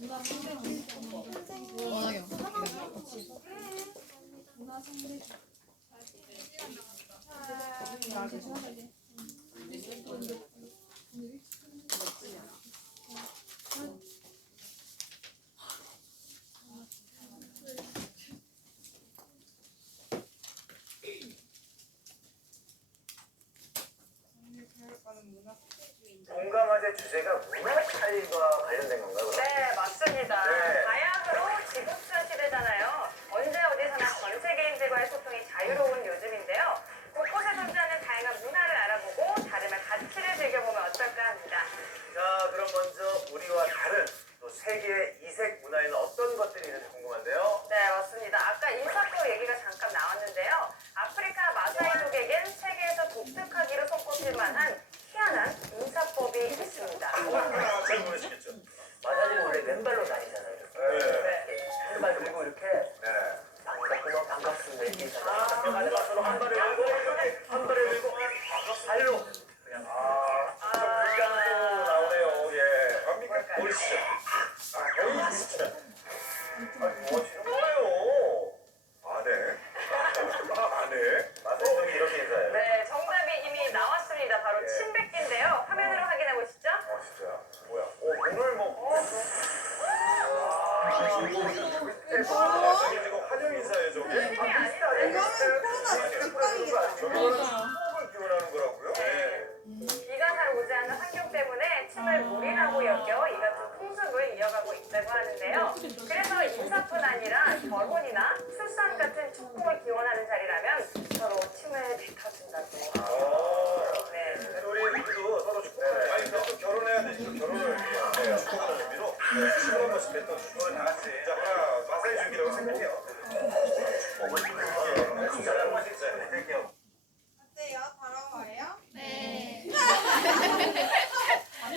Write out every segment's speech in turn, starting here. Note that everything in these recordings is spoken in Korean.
워낙에 공감화제 주제가 문화 차이와 관련된 건가요? 네, 맞습니다. 네. 바야흐로 지구촌 시대잖아요. 언제 어디서나 전 세계인들과의 소통이 자유로운 요즘인데요. 곳곳에 존재하는 다양한 문화를 알아보고 다름의 가치를 즐겨보면 어떨까 합니다. 자, 그럼 먼저 우리와 다른 또 세계의 이색 문화에는 어떤 것들이 있는지 궁금한데요. 네, 맞습니다. 아까 인사법 얘기가 잠깐 나왔는데요. 아프리카 마사이족에겐 세계에서 독특하기로 손꼽힐 만한 희한한 인사법이 있습니다. 잘 모르시겠죠? 마사지는 원래 맨발로 다니잖아요. 네. 한 발 들고 이렇게 네. 반갑습니다 이렇게 서로 한 발을 들고 이렇게 한 발을 들고 발로 그냥 좀 불가능적으로 나오네요. 예. 뭡니까? 보이시죠? 보이시죠? 무엇이는 거예요? 안 해. 안 해. 마사지는 이렇게 인사해요. 네, 정답이 이미 나왔습니다. 바로 네. 침뱉기인데요. 화면으로 확인해 보시죠. 진짜. 뭐야? 오늘 뭐. 저게 지금 환영 인사예요, 저게. 팀이 아니라 이거는 코로나 특강이겠다. 저거는 수업을 기원하는 거라고요? 네. 비가 잘 오지 않는 환경 때문에 침을 물이라고 여겨 이 같은 풍습을 이어가고 있다고 하는데요. 그래서 인사뿐 아니라 결혼이나 출산 같은 축복을 기원하는 자리라면 서로 침을 뱉어준다고. 네. 우리 우리도 서로 축복을 아니 또 결혼해야 되지 또 결혼을 축복하는 의미로 축복 한 번씩 했던 축복을 다 같이 자 하나 마사지 주기라고 생각해요. 진짜 한 번씩 할게요. 어때요? 다라와예요? 네.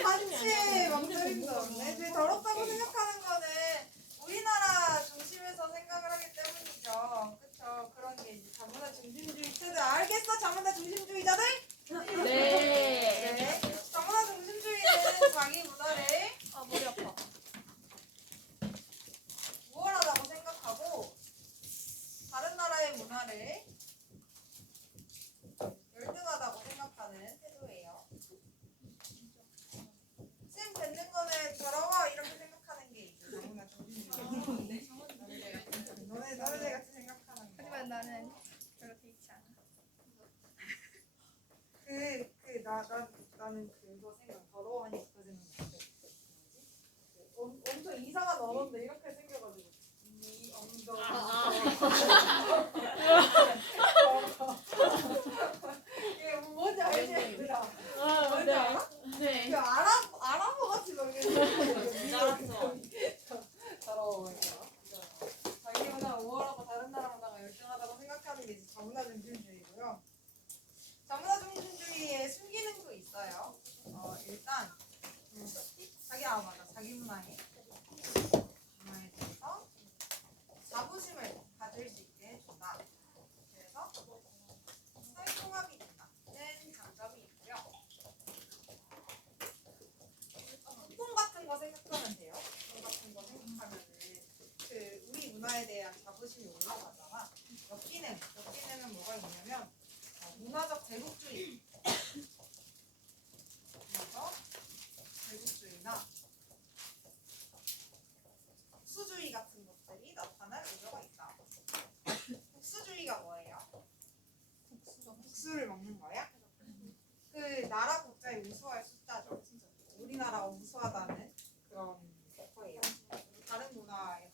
반치 망설임도 없네. 되게 더럽다고 생각하는 거는 우리나라 중심에서 생각을 하기 때문이죠. 그쵸? 그런 게 이제 자문화 중심주의 체들 알겠어? 자문화 중심주의자들? 네. 네. 자문화 중심주의는 자기 문화를 아 머리 아파. 우월하다고 생각하고 다른 나라의 문화를 열등하다고 생각하는 태도예요. 쌤 뱉는 거는 더러워 이렇게 생각하는 게 이제 자문화 중심주의. 너네 같이 생각하는 거. 하지만 나는 별로 그렇지 않아. 나는 그거 생각 더러워하니까 그 생각 엄청 이상한 언어인데 이렇게 생겨가지고 이 엉덩이 이게 뭔지 알지 얘들아? 뭔지 알아? 네. 그 아랍어 같이 모르겠는데 더러워 이거 자기 문화가 우월하고 다른 나라 문화가 열등하다고 생각하는 게 이제 자문화 중심주의고요. 자문화 중심주의에 순기능도 있어요. 일단 자기 문화에 대해서 자부심을 가질 수 있게 해준다. 그래서 사회통합이 된다는 장점이 있고요. 후폰 같은 거 생각하면 돼요. 후폰 같은 거 생각하면은 우리 문화에 대한 자부심이 올라가잖아. 역기능은 뭐가 있냐면 문화적 제국주의. 문화적 제국주의나 국수주의 같은 것들이 나타날 우려가 있다. 국수주의가 뭐예요? 국수를 먹는 거야? 그 나라 국자에 우수할 숫자죠. 우리나라가 우수하다는 그런 거예요. 다른 문화의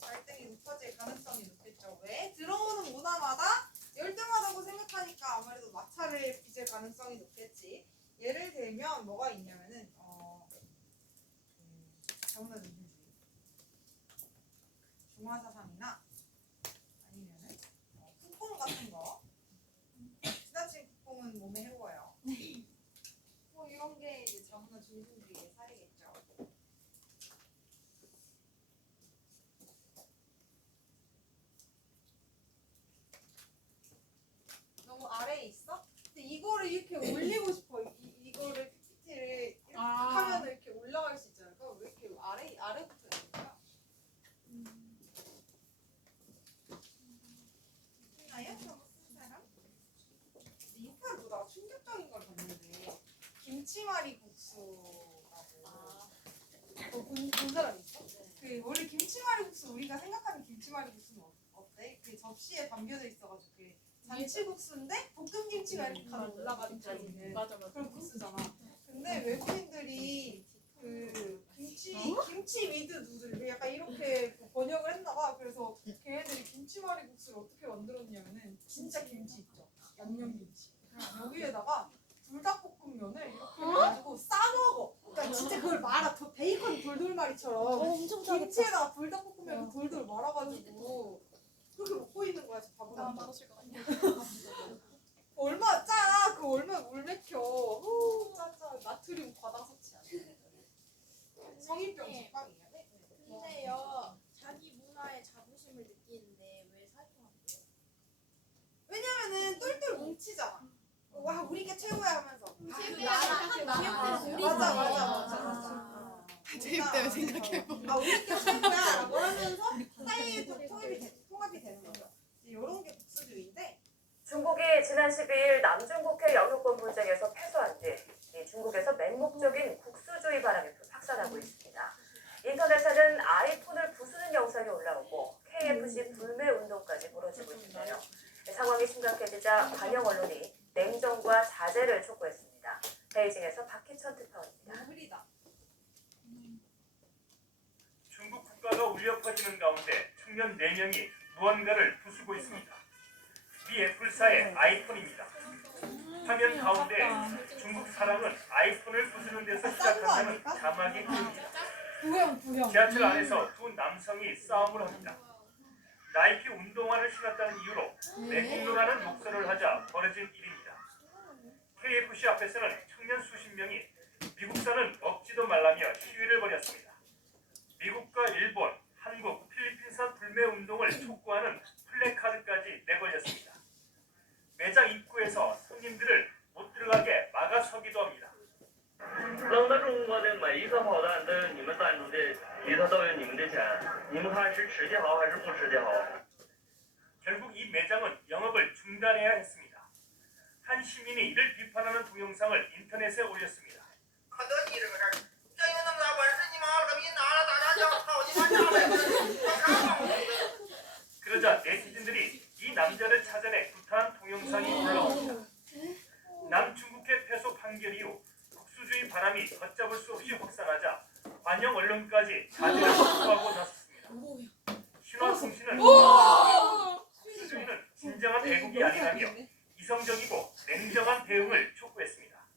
갈등이 높아질 가능성이 높겠죠. 왜? 들어오는 문화마다 열등하다고 생각하니까 아무래도 마찰을 빚을 가능성이 높겠지. 예를 들면 뭐가 있냐면은 자문화 중심주의, 중화사상이나 아니면은 국뽕 같은 거. 지나친 국뽕은 몸에 해로워요. 뭐 이런 게 이제 자문화 중심주의의 사례겠죠. 너무 아래에 있어? 근데 이거를 이거를 이렇게 올리고 싶어. 이거를 PPT를 이렇게 하면 이렇게 올라갈 수 있잖아요. 그럼 왜 이렇게 아래부터 해야 될까? 있나요? 저거 쓴 사람? 인스타를 보다가 충격적인 걸 봤는데 김치말이 국수라고 본 사람 있어? 그 원래 김치말이 국수 우리가 생각하는 김치말이 국수는 어때? 그 접시에 담겨져 있어가지고 그 잔치국수인데 볶음 김치가 이렇게 가득 올라가는 맞아. 그런 국수잖아. 근데 외국인들이 그 김치 위드 누들 약간 이렇게 번역을 했나봐. 그래서 걔네들이 김치말이 국수를 어떻게 만들었냐면은 진짜 김치 있죠. 양념김치. 여기에다가 불닭볶음면을 이렇게 해가지고 싸먹어. 그러니까 진짜 그걸 말아. 베이컨 돌돌말이처럼 엄청 김치에다가 불닭볶음면을 돌돌 말아가지고 그렇게 먹고 있는 거야. 저 바보다. 맛없을 것 같냐? 얼마 짜? 그 얼마 물 맥혀. 짜짜. 나트륨 과다 섭취 안 돼. 성인병 식빵이야. 네. 근데요, 자기 문화에 자부심을 느끼는데 왜 살통한대요? 왜냐면은 똘똘 뭉치잖아. 와 우리 게 최고야 하면서. 우리 맞아 사회. 맞아. 재밌대요, 생각해보면. 우리 게 최고야. 그러면서 사이에 통합이 되는 거죠. 이런 게 국수주의인데. 중국이 지난 12일 남중국해 영유권 분쟁에서 패소한 뒤 중국에서 맹목적인 국수주의 바람이 확산하고 있습니다. 인터넷에는 아이폰을 부수는 영상이 올라오고 KFC 불매 운동까지 벌어지고 있는데요. 상황이 심각해지자 관영 언론이 냉정과 자제를 촉구했습니다. 베이징에서 박희천 특파원입니다. 무리다. 중국 국가가 울려 퍼지는 가운데 청년 4명이 무언가를 부수고 있습니다. 미 애플사의 아이폰입니다. 화면 가운데 중국 사랑은 아이폰을 부수는 데서 시작한다는 자막이 보입니다. 구형. 지하철 안에서 두 남성이 싸움을 합니다. 나이키 운동화를 신었다는 이유로 내국노라는 욕설을 하자 벌어진 일입니다. KFC 앞에서는 청년 수십 명이 미국산은 먹지도 말라며 시위를 벌였습니다. 미국과 일본, 한국, 필리핀산 불매 운동을 촉구하는 플래카드까지 내걸렸습니다. 매장 입구에서 손님들을 못 들어가게 막아서기도 합니다. 扔到中国的每一颗炮弹都有你们赞助的，里头都有你们的钱，你们看是吃的好还是不吃的好？ 결국 이 매장은 영업을 중단해야 했습니다. 한 시민이 이를 비판하는 동영상을 인터넷에 올렸습니다. 很得意这个事儿，这有那么大本事，你妈了个逼拿了大家叫操你妈家来，我啥毛病？ 그러자 네티즌들이 이 남자를 찾아내 구타한 동영상이 올라옵니다. 남중국해 패소 판결 이후 국수주의 바람이 걷잡을 수 없이 확산하자 관영 언론까지 자제를 촉구하고 나섰습니다. 신화통신은 국수주의는 진정한 애국이 아니라며 이성적이고 냉정한 대응을 촉구했습니다.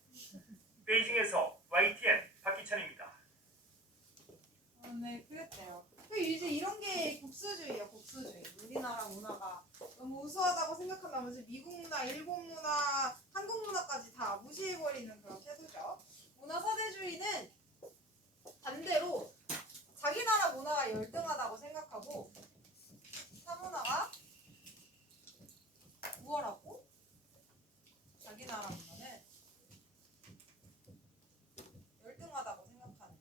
베이징에서 YTN 박기찬입니다. 네, 그랬대요. 이제 이런 게 국수주의예요, 국수주의. 우리나라 문화가 너무 우수하다고 생각한 나머지 미국 문화, 일본 문화, 한국 문화까지 다 무시해버리는 그런 태도죠. 문화 사대주의는 반대로 자기 나라 문화가 열등하다고 생각하고 타문화가 우월하고 자기 나라 문화는 열등하다고 생각하는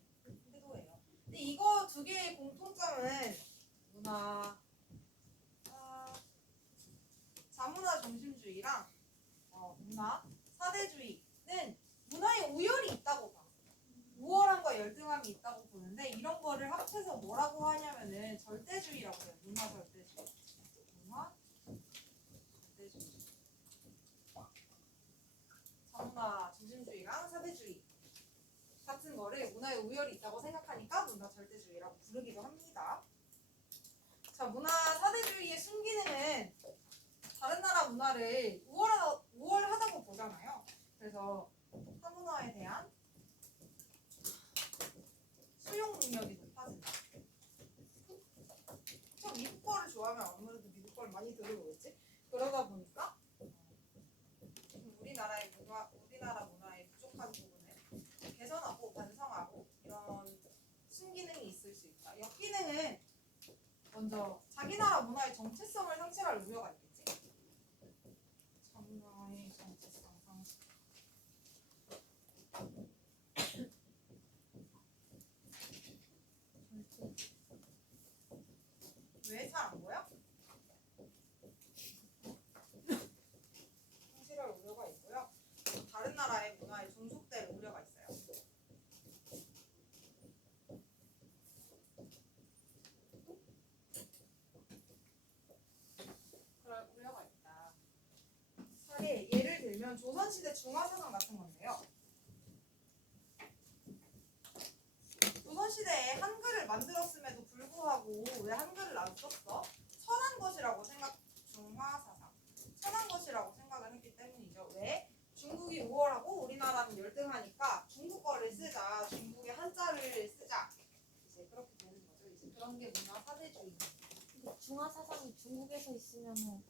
태도예요. 근데 이거 두 개의 공통점은 자문화 중심주의랑 문화 사대주의는 문화에 우열이 있다고 봐. 우월함과 열등함이 있다고 보는데 이런 거를 합쳐서 뭐라고 하냐면은 절대주의라고 해요. 문화 절대주의. 문화 절대주의. 자문화 중심주의랑 사대주의 같은 거를 문화에 우열이 있다고 생각하니까 문화 절대주의라고 부르기도 합니다. 자, 문화 사대주의의 순기능은 다른 나라 문화를 우월하다고 보잖아요. 그래서 타문화에 대한 수용 능력이 높아진다. 저 미국 거를 좋아하면 아무래도 미국 거를 많이 들어보겠지? 그러다 보니까 우리나라 문화의 부족한 부분을 개선하고 반성하고 이런 순기능이 있을 수 있다. 역기능은 먼저 자기 나라 문화의 정체성을 상실할 우려가 있겠지. 자문화의 정체성 상실. 왜 잘 안 보여? 상실할 우려가 있고요. 다른 나라의 문화에 종속될 우려가 있어요. 그럴 우려가 있다. 예를 들면 조선시대 중화사상 같은 건데요. 조선시대에 한글을 만들었음에도 불구하고 왜 한글을 안 썼어? 천한 것이라고 중화사상 천한 것이라고 생각을 했기 때문이죠. 왜? 중국이 우월하고 우리나라는 열등하니까 중국 거를 쓰자, 중국의 한자를 쓰자, 이제 그렇게 되는 거죠. 이제 그런 게 문화 사대주의. 중화 사상이 중국에서 있으면은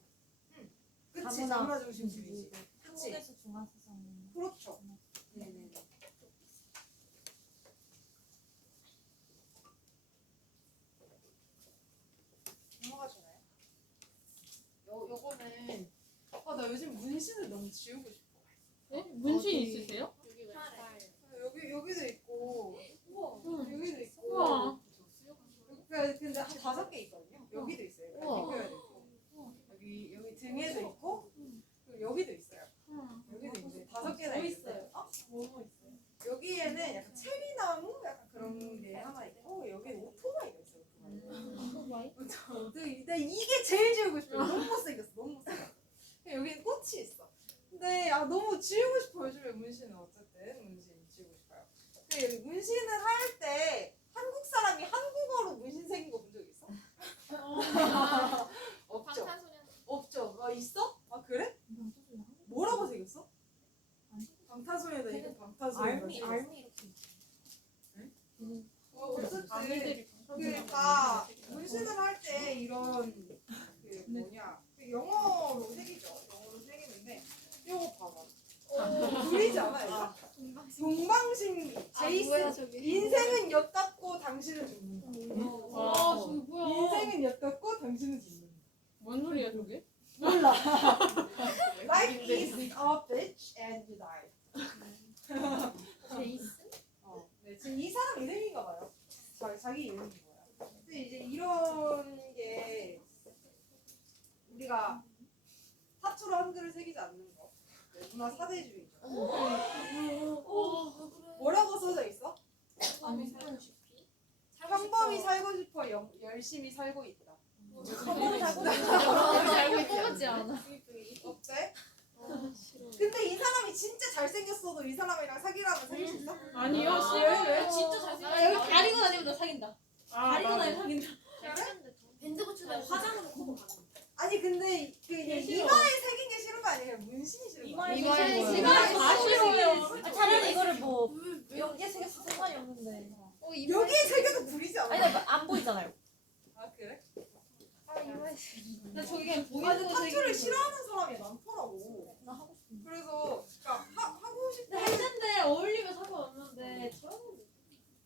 그치, 다문화 다문화 중심주의지. 그치, 한국에서 중화 사상이 그렇죠. 네네네. 넘어가주나요? 요거는 나 요즘 문신을 너무 지우고 싶어. 네? 문신 있으세요? 여기도 있고 여기도 있고 우와. 근데 한 5개 있거든요. 여기도 있어요. 우와. 여기도 있고 여기 등에도 있고 그리고 여기도 있어요. 여기도 있는데 5개나 있어요. 뭐뭐 있어요? 여기에는 약간 체리나무 약간 그런 게 하나 있고 여기 오토바이가 있어요. 오토바이. 근데 이게 제일 지우고 싶어요. 너무 못생겼어. 너무 못생겼어. 여기 꽃이 있어. 근데 너무 지우고 싶어요. 요즘에 문신은 어쨌든 문신 지우고 싶어요. 근데 문신을 할 때 한국 사람이 한국어로 문신 새긴 거 본 적 있어? 없죠. 없죠. 있어? 그래? 뭐라고 새겼어? 방탄소년단 이거 방탄소년단. 알미 이렇게 어쨌든 다 문신을 할 때 이런 영어로 새기죠. 영어로 새기는데 이거 봐봐. 보이지 않아 이거? 동방신기. 제이슨. 인생은 엿같고 당신은 죽는다. 아, 저게 뭐야? 인생은 엿같고 당신은 죽는다. 뭔 소리야, 저게? 몰라. Life is a bitch and you die. 제이슨? 네, 지금 이 사람 이름인가 봐요. 자기 이름인 거야. 근데 이제 이런 게 우리가 사투로 한글을 새기지 않는 거. 네, 문화 사대주의죠. 뭐라고 써져 있어? 평범히 살고 싶어 열심히 살고 있다. 평범히 살고 잘못 뽑았지 않아. 어때? 근데 이 사람이 진짜 잘생겼어도 이 사람이랑 사귀라면 사귈 수 있어? 아니요, 왜? 진짜 잘생겼어. 여기 가리고 다니면 나 사귄다. 가리고 다니면 사귄다. 밴드 고추다 화장으로 커버 가능. 아니 근데 그 이마에 새긴 게 싫은 거 아니에요? 문신이 싫은 거 아니에요? 이마에 문신이 이마에 싫은 다 거 싫어요. 차라리 이거를 뭐 여기에 새겼을 상관이 없는데. 여기에 새겨도 구리지 않아? 아니 안 보이잖아요. 아 그래? 근데 저기 그냥 아니 타투를 싫어하는 사람이 많더라고. 나 하고 싶어. 그래서 하고 싶어. 했는데 어울리면 상관없는데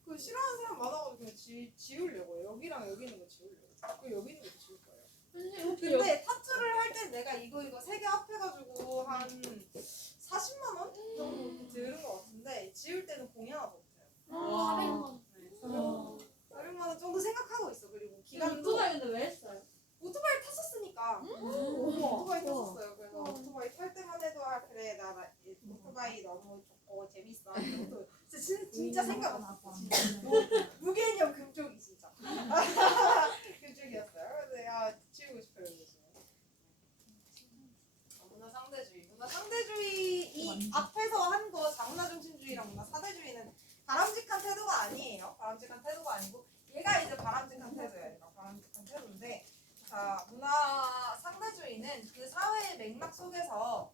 그 싫어하는 사람 많아가지고 그냥 지우려고. 여기랑 여기 있는 거 지우려고. 그리고 여기 있는 것도 지울 거예요. 근데 타투를 할 때 내가 이거 3개 합해가지고 한 40만 원 정도 이렇게 들은 것 같은데 지울 때는 공이 하나도 없어요. 400만 원 정도 생각하고 있어. 그리고 기간도 오토바이인데 왜 했어요? 오토바이를 탔었으니까. 오토바이 탔었어요. 그래서 오토바이 탈 때만 해도 그래 나 오토바이 너무 좋고 재밌어. 진짜 생각 없어. 무개념 금쪽이 진짜. 금쪽이었어요. 그래서 내가 지우고 싶어요. 문화 상대주의. 문화 상대주의 이 앞에서 한 거 자문화 중심주의랑 문화 사대주의는 바람직한 태도가 아니에요. 바람직한 태도가 아니고 얘가 이제 바람직한 태도예요. 얘가 바람직한 태도인데 자 문화 상대주의는 그 사회의 맥락 속에서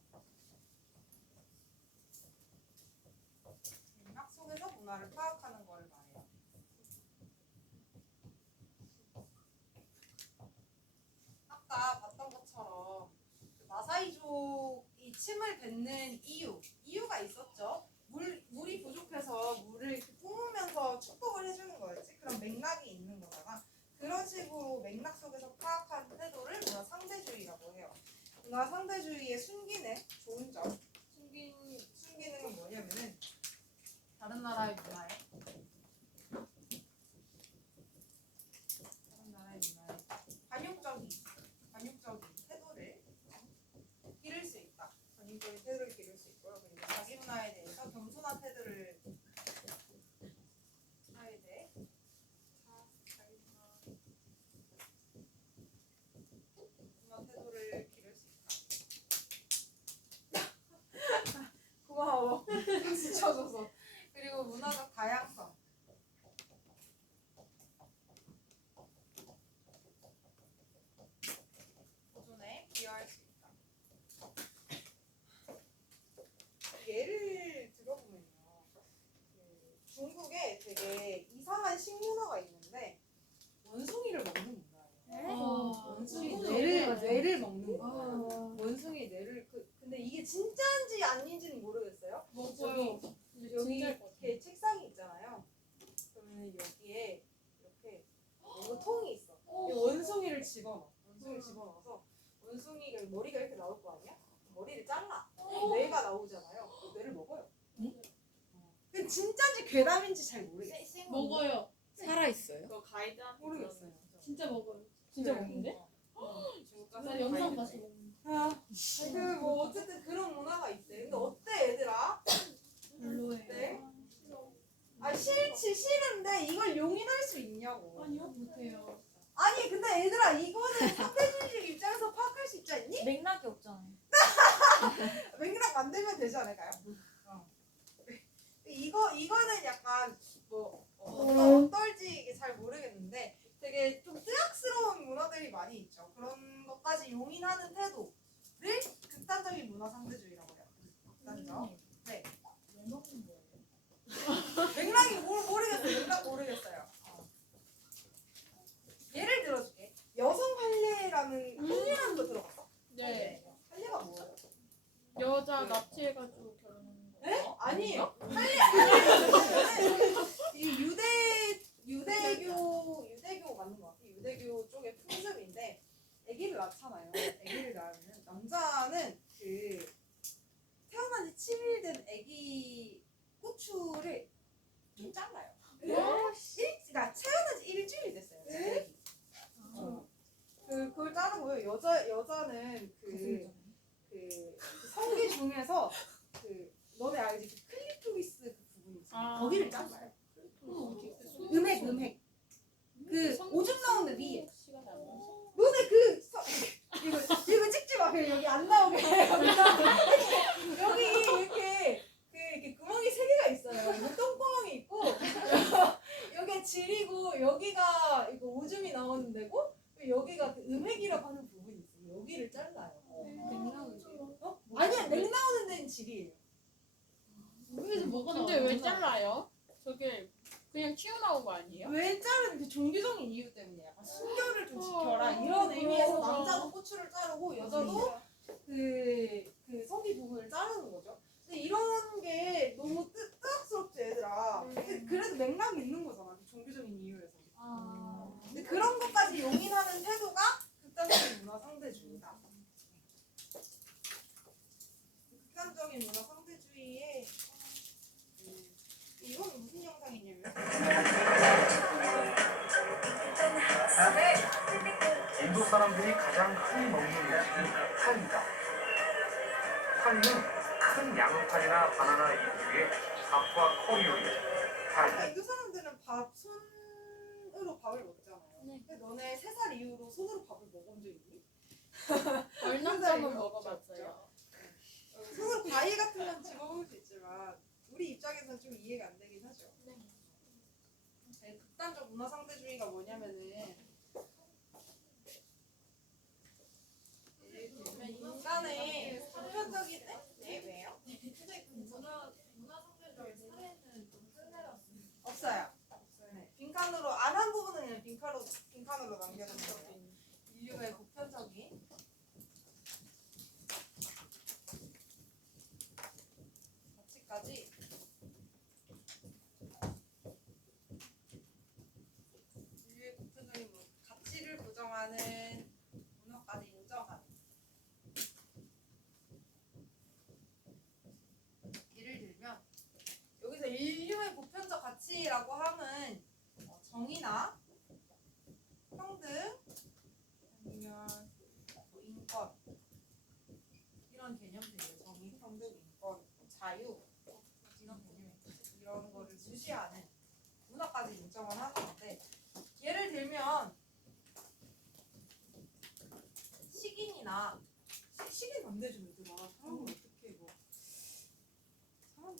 문화를 파악하는 걸 말해요. 아까 봤던 것처럼 마사이족이 침을 뱉는 이유가 있었죠. 물이 부족해서 물을 이렇게 뿜으면서 축복을 해주는 거였지. 그런 맥락이 있는 거잖아. 그런 식으로 맥락 속에서 파악한 태도를 문화 상대주의라고 해요. 문화 상대주의의 순기능, 좋은 점, 순기능은 뭐냐면은 다른 나라의 문화에 갖춰져서. 그리고 문화적 다양성. 보존에 기여할 수 있다. 예를 들어보면요. 중국에 되게 이상한 식문화가 있는데 원숭이를 먹는 문화예요. 원숭이 뇌를 먹는 거예요. 원숭이 뇌를 근데 이게 진짜인지 아닌지는 모르겠어요. 먹어요. 여기 이렇게 책상이 있잖아요. 그러면 여기에 이렇게 통이 있어. 이 원숭이를 집어넣어. 원숭이를 집어넣어서 원숭이가 머리가 이렇게 나올 거 아니야? 머리를 잘라. 뇌가 나오잖아요. 그 뇌를 먹어요. 근데 진짜인지 괴담인지 잘 모르겠어. 먹어요. 살아있어요? 그 가이드한테 모르겠어요. 진짜 먹어요. 진짜 먹는데? 중국 가서 나 영상 봤어. 그뭐 어쨌든 그런 문화가 있대. 근데 어때 얘들아? 별로예요. 네? 아 싫은데 이걸 용인할 수 있냐고. 아니요, 못해요. 아니 근데 얘들아 이거는 상대주의적 입장에서 파악할 수 있지 않니? 맥락이 없잖아요. 맥락 만들면 되지 않을까요? 이거는 약간 뭐 어떨지 이게 잘 모르겠는데 되게 좀 뜨악스러운 문화들이 많이 있죠. 그런 것까지 용인하는 태도를 극단적인 문화 상대주의라고 해요. 극단적. 네. 왜 먹는 거예요? 맥락이 모르겠어요. 맥락 모르겠어요. 예를 들어줄게. 여성 할례라는 거 들어봤어? 네. 할례가 뭐예요? 여자 납치해가지고 결혼하는 거. 네? 아니에요. 할례 이 유대교 맞는 것 같아. 유대교 쪽의 풍습인데 아기를 낳잖아요. 아기를 낳으면 남자는 그 태어난 지 7일 된 아기 꼬추를 좀 잘라요. 그러니까 태어난 지 일주일이 됐어요. 애기. 그걸 자르고요. 여자는 그 성기 중에서 그 너네 알지? 그 클리토리스 그 부분 있어. 거기를 잘라요. 음핵. 그 오줌 나오는 위에. 너네 이거 찍지 마. 그냥 여기 안 나오게. 여기 이렇게 구멍이 3개가 있어요. 이거 똥구멍이 있고 여기가 질이고 여기가 이거 오줌이 나오는 데고 여기가 그 음핵이라고 하는 부분이 있어요. 여기를 잘라요. 아니야, 냉 나오는 데는 질이에요. 여기서 뭐가 나와? 근데 왜 잘라요? 저게 그냥 튀어나온 거 아니에요? 왜 자르는 그 종교적인 이유 때문에 약간 순결을 좀 지켜라 이런 의미에서 남자도 꼬추를 자르고 여자도 그 성기 부분을 자르는 거죠. 근데 이런 게 너무 뜨악스럽지 얘들아. 근데 그래도 맥락이 있는 거잖아. 그 종교적인 이유에서. 근데 그런 것까지 용인하는 태도가 극단적인 문화 상대주의다. 극단적인 문화 상대주의에 이건 무슨 영상이냐면 인도 사람들이 가장 흔히 먹는 음식은 파입니다. 파이는 큰 양파이나 바나나 이후에 밥과 커리 요리, 인도 사람들은 손으로 밥을 먹잖아요. 근데 너네 3살 이후로 손으로 밥을 먹은 적 있니? 얼남장은 먹어봤어요. 손으로 과일 같은 건 집어먹을 수 있지만 우리 입장에서는 좀 이해가 안 되긴 하죠. 네, 극단적 문화 상대주의가 뭐냐면은 인간의 보편적인 네 왜요? 문화 상대적인 사례는 좀 끝내렸어요. 없어요. 네, 빈칸으로 안 한 부분은 그냥 빈칸으로 남겨놓는 거예요. 인류의 보편적인 가치까지 인류의 보편적인 가치를 부정하는 문화까지 인정하는. 예를 들면 여기서 인류의 보편적 가치라고 함은 정의나 평등 아니면 뭐 인권 이런 개념들이에요. 정의, 평등, 인권, 자유 이런 개념 이런 거를 무시하는 문화까지 인정을 하는 건데 예를 들면 식인이나 식인 안 되죠 얘들아. 사람을 어떻게 뭐 사람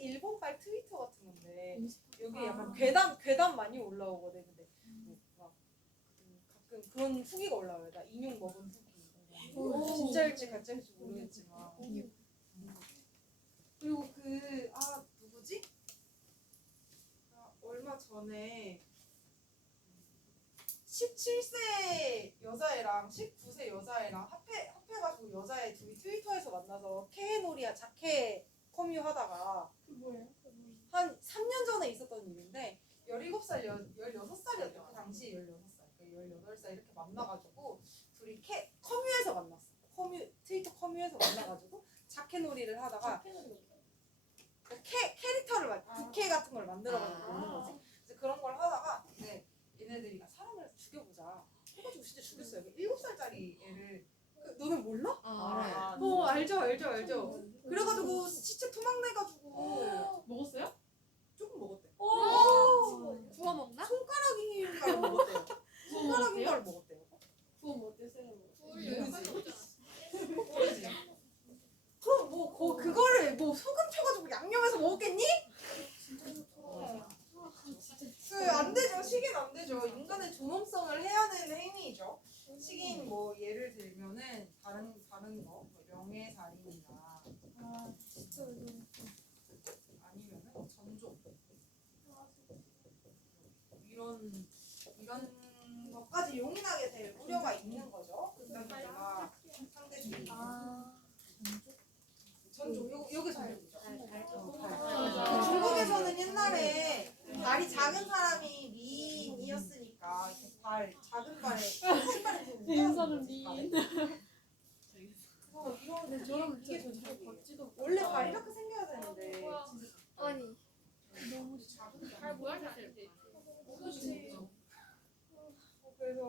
일본발 트위터 같은 건데 여기 약간 괴담 많이 올라오거든. 근데 막 가끔 그런 후기가 올라와요. 나 인용 먹은 후기. 진짜일지 가짜일지 모르겠지만. 그리고 누구지? 얼마 전에 17세 여자애랑 19세 여자애랑 합해가지고 여자애 둘이 트위터에서 만나서 케헤놀이야 자케 커뮤 하다가 한 3년 전에 있었던 일인데 17살, 16살이었죠. 그 당시 16살, 18살 이렇게 만나가지고 둘이 커뮤에서 만났어. 트위터 커뮤에서 만나가지고 자케놀이를 하다가 캐릭터를 부캐 같은 걸 만들어가지고 노는 거지. 그래서 그런 걸 하다가 얘네들이 사람을 죽여보자 해가지고 진짜 죽였어요. 7살짜리 애를. 너는 몰라? 알아요. 알죠. 그래가지고 시체 토막내가지고 먹었어요? 조금 먹었대. 구워 먹나? 손가락인가를 먹었대요. 손가락인가를 먹었대요. 그거 뭐 어땠어요? 모르지. 그럼 그거를 소금 쳐가지고 양념해서 먹었겠니? 안 되죠. 식인 안 되죠. 인간의 존엄성을 해하는 행위죠. 식인 예를 들면은 다른 거 명예살인이나 아니면은 전조 이런 것까지 용인하게 될 우려가 있는 거죠. 극단주의가 상대주의. 전조 요게 전조죠. 중국에서는 옛날에 발이 작은 사람이 미인이었으니까 이렇게 작은 발에 신발을 좀 인사는 미인. 이게 전조. 원래 발 이렇게 생겨야 되는데 아니. 너무 작은 발 모양이 안 돼. 그래서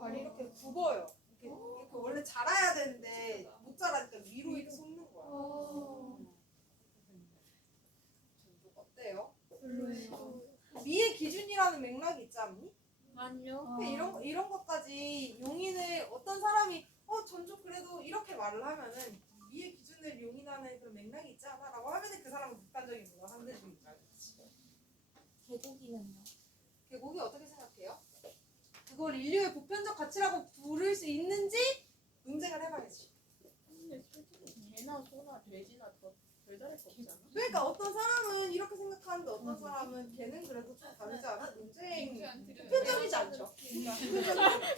발이 이렇게 굽어요. 이렇게 원래 자라야 되는데 못 자라니까 위로 이렇게 솟는 거야. 전조 어때요? 미의 기준이라는 맥락이 있지 않니? 아니요. 이런 것까지 용인을 어떤 사람이 전조 그래도 이렇게 말을 하면은 미의 기준을 용인하는 그런 맥락이 있지 않아? 라고 하면은 그 사람은 극단적인 거야. 상대주의자. 개고기는요? 개고기 어떻게 생각해요? 그걸 인류의 보편적 가치라고 부를 수 있는지 논쟁을 해봐야지. 근데 솔직히 개나 소나 돼지나 더 별다를 거 없잖아. 그러니까 어떤 사람은 이렇게 생각하는데 어떤 사람은 걔는 그래도 좀 다르지 않아? 논쟁 보편적이지 않죠?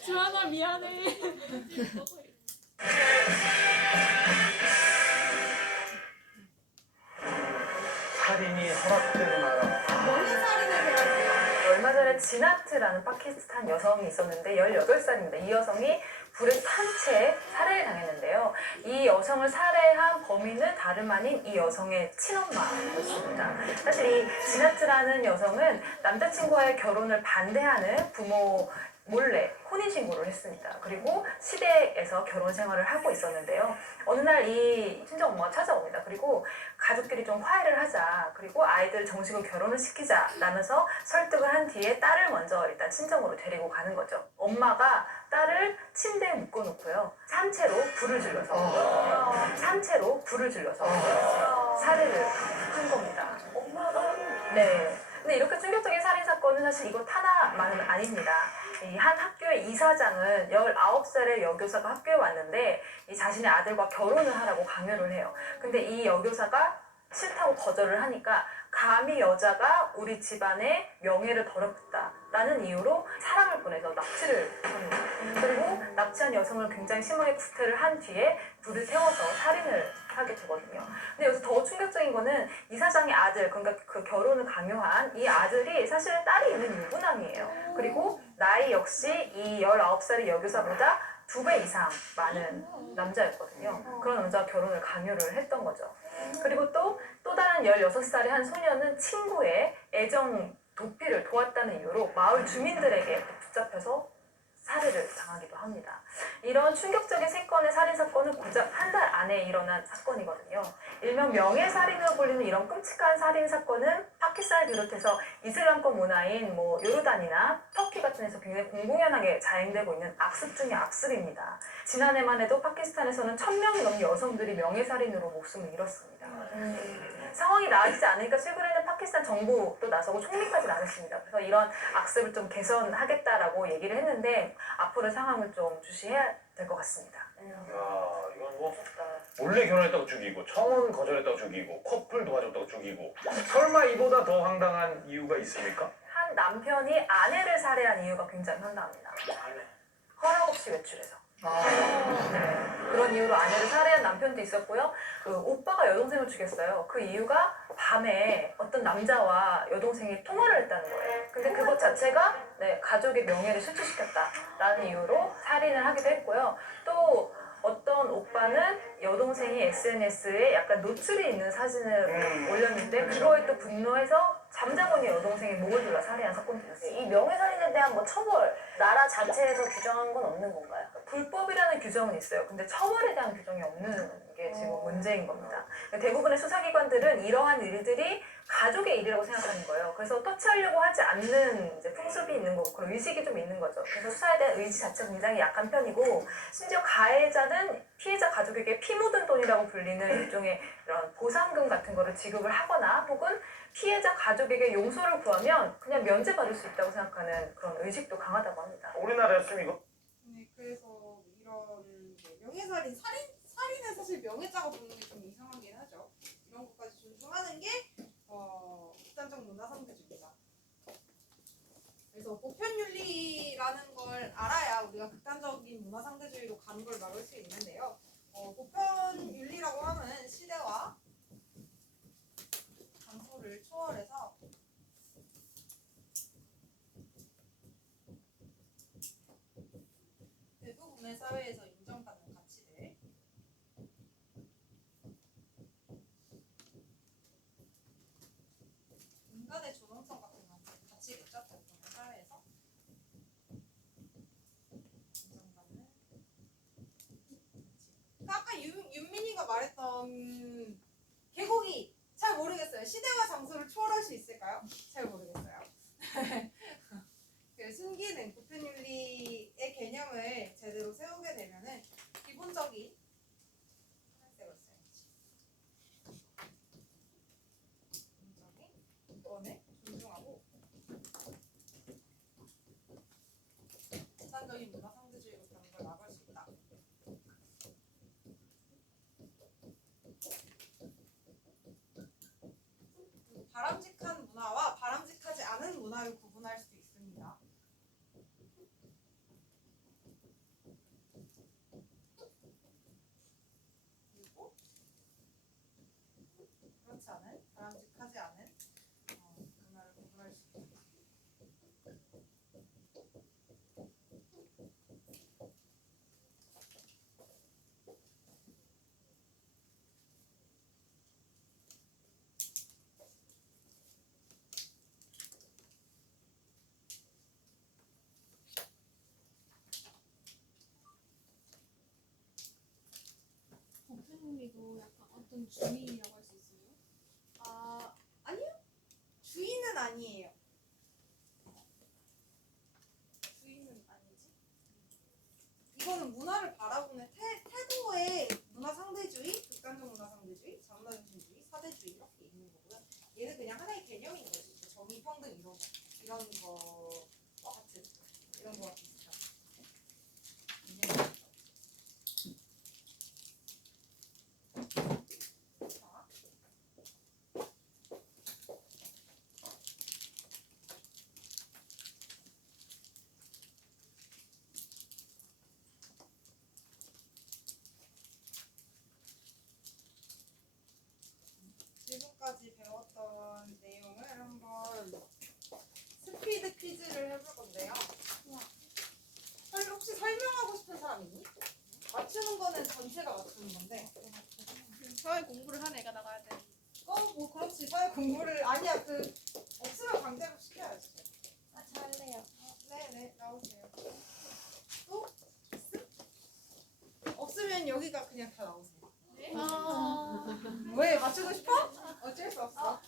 주하나 미안해. 살인이 허락되는 나라. 명예살인에 대한 얼마 전에 지나트라는 파키스탄 여성이 있었는데 18살입니다. 이 여성이 불에 탄 채 살해를 당했는데요. 이 여성을 살해한 범인은 다름 아닌 이 여성의 친엄마였습니다. 사실 이 지나트라는 여성은 남자친구와의 결혼을 반대하는 부모 몰래 혼인신고를 했습니다. 그리고 시댁에서 결혼 생활을 하고 있었는데요. 어느 날 이 친정엄마가 찾아옵니다. 그리고 가족끼리 좀 화해를 하자. 그리고 아이들 정식으로 결혼을 시키자. 라면서 설득을 한 뒤에 딸을 먼저 일단 친정으로 데리고 가는 거죠. 엄마가 딸을 침대에 묶어놓고요. 산채로 불을 질러서 살해를 한 겁니다. 엄마가? 네. 근데 이렇게 충격적인 살인 사건은 사실 이것 하나만은 아닙니다. 이 한 학교의 이사장은 19살의 여교사가 학교에 왔는데 이 자신의 아들과 결혼을 하라고 강요를 해요. 근데 이 여교사가 싫다고 거절을 하니까 감히 여자가 우리 집안의 명예를 더럽혔다라는 이유로 사람을 보내서 납치를 합니다. 그리고 납치한 여성을 굉장히 심하게 구태를 한 뒤에 불을 태워서 살인을 하게 되거든요. 근데 여기서 더 충격적인 거는 이사장의 아들, 그러니까 그 결혼을 강요한 이 아들이 사실은 딸이 있는 유부남이에요. 그리고 나이 역시 이 19살의 여교사보다 2배 이상 많은 남자였거든요. 그런 남자와 결혼을 강요를 했던 거죠. 그리고 또 다른 16살의 한 소녀는 친구의 애정 도피를 도왔다는 이유로 마을 주민들에게 붙잡혀서 살해를 당하기도 합니다. 이런 충격적인 3건의 살인사건은 고작 한 달 안에 일어난 사건이거든요. 일명 명예살인으로 불리는 이런 끔찍한 살인사건은 파키스탄을 비롯해서 이슬람권 문화인 요르단이나 터키 같은 데서 굉장히 공공연하게 자행되고 있는 악습 중의 악습입니다. 지난해만 해도 파키스탄에서는 1000명이 넘는 여성들이 명예살인으로 목숨을 잃었습니다. 상황이 나아지지 않으니까 최근에는 파키스탄 정부도 나서고 총리까지 나섰습니다. 그래서 이런 악습을 좀 개선하겠다라고 얘기를 했는데 앞으로 상황을 좀 주시해야 될 것 같습니다. 야, 이건 뭐 몰래 결혼했다고 죽이고 청혼 거절했다고 죽이고 커플 도와줬다고 죽이고 설마 이보다 더 황당한 이유가 있습니까? 한 남편이 아내를 살해한 이유가 굉장히 황당합니다. 허락 없이 외출해서. 네, 그런 이유로 아내를 살해한 남편도 있었고요. 그 오빠가 여동생을 죽였어요. 그 이유가 밤에 어떤 남자와 여동생이 통화를 했다는 거예요. 근데 그것 자체가 가족의 명예를 실추시켰다라는 이유로 살인을 하기도 했고요. 또 어떤 오빠는 여동생이 SNS에 약간 노출이 있는 사진을 올렸는데 그거에 또 분노해서 잠자고 있는 여동생의 목을 졸라 살해한 사건도 있었어요. 이 명예살인에 대한 처벌 나라 자체에서 규정한 건 없는 건가요? 불법이라는 규정은 있어요. 근데 처벌에 대한 규정이 없는 게 지금 문제인 겁니다. 대부분의 수사기관들은 이러한 일들이 가족의 일이라고 생각하는 거예요. 그래서 터치하려고 하지 않는 이제 풍습이 있는 거고 그런 의식이 좀 있는 거죠. 그래서 수사에 대한 의지 자체가 굉장히 약한 편이고 심지어 가해자는 피해자 가족에게 피 묻은 돈이라고 불리는 일종의 이런 보상금 같은 거를 지급을 하거나 혹은 피해자 가족에게 용서를 구하면 그냥 면제받을 수 있다고 생각하는 그런 의식도 강하다고 합니다. 우리나라였으면 이거 네, 그래서 이런 명예살인, 살인은 사실 명예자가 보는 게 좀 이상하긴 하죠. 이런 것까지 존중하는 게 극단적 문화상대주의입니다. 그래서 보편윤리라는 걸 알아야 우리가 극단적인 문화상대주의로 가는 걸 막을 수 있는데요. 보편윤리라고 하면 시대와 장소를 초월해서 대부분의 사회에서 인정받는 가치들, 인간의 존엄성 같은 가치겠죠. 대부분의 사회에서 인정받는 가치. 아까 윤민이가 말했던 개고기 잘 모르겠어요. 시대와 장소를 초월할 수 있을까요? 잘 모르겠어요. 그 순기능, 보편윤리의 개념을 제대로 세우게 되면은 기본적인 하늘색으로 써야지. 기본적인 인권을 존중하고 극단적인 문화 상대주의로 가는 걸 막을 수 있다. 그리고 바람직한 문화와 바람직하지 않은 문화를 구분할 수 있습니다. 그리고 그렇지 않은, 바람직하지 않은 문화를 구분할 수 있습니다. 보편윤리도 약간 어떤 주의라고 할 수 있어요? 아니요. 주의는 아니에요. 주의는 아니지. 이거는 문화를 바라보는 태도의 문화 상대주의, 극단적 문화 상대주의, 자문화 중심주의, 사대주의 이렇게 있는 거고요. 얘는 그냥 하나의 개념인 거지. 정의, 평등 이런 거와 같은 이런 거와 비슷한 개념이죠. 자. 지금까지 배웠던 내용을 한번 스피드 퀴즈를 해볼 건데요. 혹시 설명하고 싶은 사람 있니? 맞추는 거는 전체가 맞추는 건데. 사회 공부를 한 애가 나가야 돼. 뭐 그렇지. 사회 공부를 아니야. 없으면 강제로 시켜야지. 잘래요. 네네 나오세요. 또 있음? 여기가 그냥 다 나오세요. 아. 왜 맞추고 싶어? 어쩔 수 없어.